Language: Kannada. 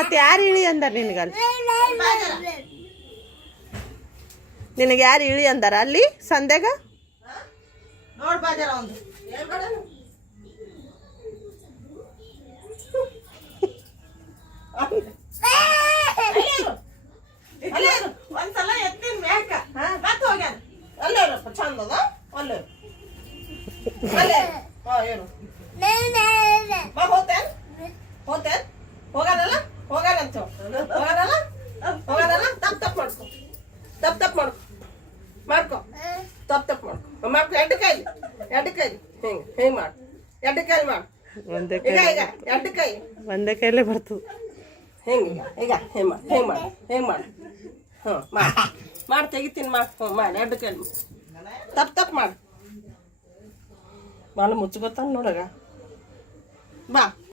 ಮತ್ತೆ ಯಾರು ಇಳಿ ಅಂದಾರ ನಿನಗಲ್ಲಿ? ನಿನಗೆ ಯಾರು ಇಳಿ ಅಂದಾರ ಅಲ್ಲಿ ಸಂಧ್ಯಾಗ? ನೋಡ್ ಬಾಜಾರ ಒಂದು ಒಂದ್ಸಲ ಎತ್ತಿನ ಮ್ಯಾಕ ಮತ್ತೆ ಹೋಗ್ಯಾನ ಅಲ್ಲೇ ಇರಪ್ಪ ಚಂದ ಅದ ಅಲ್ಲೇ ಅಲ್ಲೇ ಏನು ಬಾ ಹೋತೇನ್ ಹೋಗಲ್ಲ ಹೋಗಲ್ಲ ತಪ್ಪು ಮಾಡ್ಕೊ ತಪ್ಪು ಮಾಡ್ಕೊ ತಪ್ಪು ಮಾಡ್ಕೊ ಎರಡು ಕೈಲಿ ಹಿಂಗೆ ಮಾಡು ಎರಡು ಕೈಲಿ ಮಾಡು ಈಗ ಎರಡು ಕೈ ಒಂದೇ ಕೈಲೇ ಬರ್ತದೆ ಹಿಂಗೆ ಈಗ ಹೆಂಗೆ ಮಾಡು ಹ್ಞೂ ಮಾಡಿ ತೆಗಿತೀನಿ ಮಾಡಿ ಎರಡು ಕೈಲಿ ತಪ್ಪು ಮಾಡು ಭಾಳ ಮುಚ್ಚುಗೊತ್ತಾನ ನೋಡಗ ಬಾ